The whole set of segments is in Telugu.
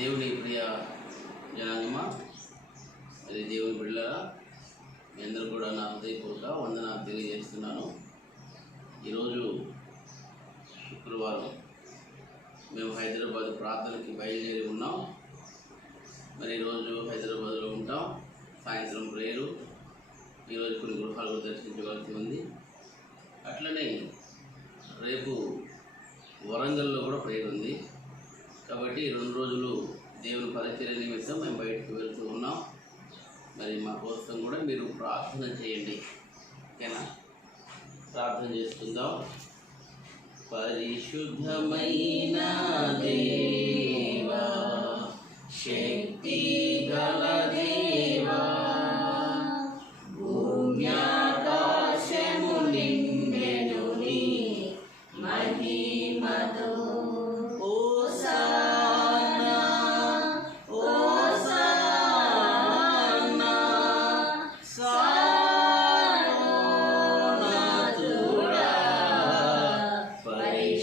దేవుని ప్రియ జనాంగమ? అది దేవుని బిడ్డలరా మీ అందరూ కూడా నా హృదయపూర్వక వందన తెలియజేస్తున్నాను. ఈరోజు శుక్రవారం. మేము హైదరాబాద్ ప్రార్థనకి బయలుదేరి ఉన్నాం. మరి ఈరోజు హైదరాబాద్లో ఉంటాం. సాయంత్రం ప్రేయరు. ఈరోజు కొన్ని గృహాలు దర్శించవలసి ఉంది. అట్లనే రేపు వరంగల్లో కూడా ప్రేయర్ ఉంది కాబట్టి ఈ రెండు రోజులు పరిచర్య నిమిత్తం మేము బయటకు వెళ్తూ ఉన్నాం. మరి మా కోసం కూడా మీరు ప్రార్థన చేయండి. ఓకేనా? ప్రార్థన చేసుకుందాం పరిశుద్ధమైన దేవా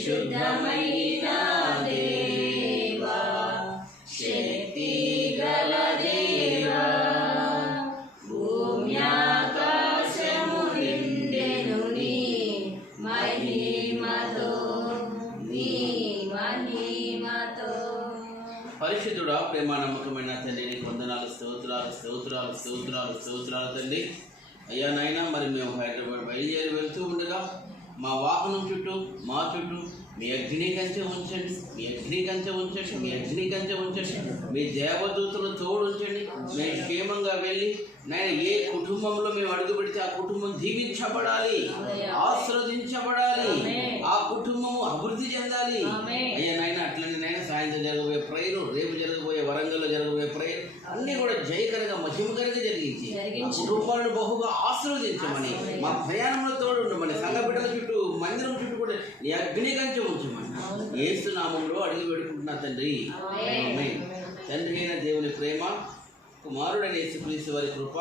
పరిశుద్ధమైన దేవా శక్తి గల దేవా భూమ్యాకాశము నిండెను నీ మహిమతో నీ మహిమతో. పరిశుద్ధుడా ప్రేమ నమ్మకమైన తల్లిని కొందనాలు వందనాలు స్తోత్రాలు స్తోత్రాలు స్తోత్రాలు స్తోత్రాలు తండ్రి అయ్యా నాయన మరి మేము హైదరాబాద్ బయలుదేరి వెళ్తూ ఉండగా మా వాహనం చుట్టూ మా చుట్టూ మీ అగ్ని కంచె ఉంచండి మీ అగ్ని కంచె ఉంచండి మీ అగ్ని కంచె ఉంచండి మీ దేవదూతలు తోడు ఉంచండి మేము క్షేమంగా వెళ్ళి నాయన ఏ కుటుంబంలో మేము అడుగు పెడితే ఆ కుటుంబం దీవించబడాలి ఆశ్రవదించబడాలి ఆ కుటుంబము అభివృద్ధి చెందాలి. అయ్యా నాయన అట్లనే నాయన సాయంత్రం జరగబోయే ప్రేయరు రేపు ప్రేయర్ అన్ని కూడా జయకరంగా మహిమకరంగా జరిగించి జరిగించు. కుటుంబాలను బహుగా ఆశీర్వదించమని మా ప్రయాణంలో తోడు ఉండమని సంఘ బిడ్డల చుట్టూ మందిరం చుట్టూ కూడా నీ అగ్ని కంచె ఉంచమని ఏసు నామంలో అడిగి పెడుకుంటున్నా తండ్రి. తండ్రి అయిన దేవుని ప్రేమ కుమారుడైన యేసుక్రీస్తు వారి కృప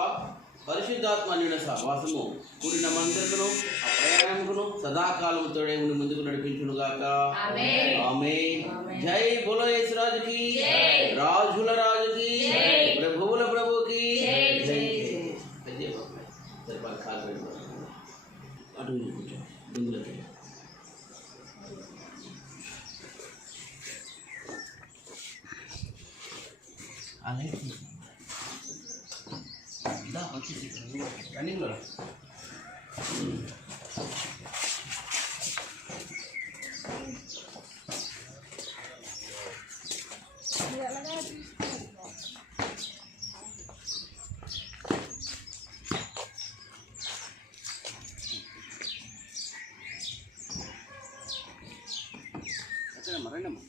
పరిశుద్ధాత్మ అన్యున సహవాసము కూడిన మంత్రకును ఆ ప్రయాణముకును సదాకాలం తోడే ఉండి ముందుకు నడిపించును గాక ఆమేన్. ఆమేన్. జై బోలో యేసురాజుకి. అటు ఇటు కూర్చో బిందులోకి వెళ్ళు. ఆ లైట్ తీసి. దా, వచ్చేసి. రన్నింగ్లో రా. மறந்துடமா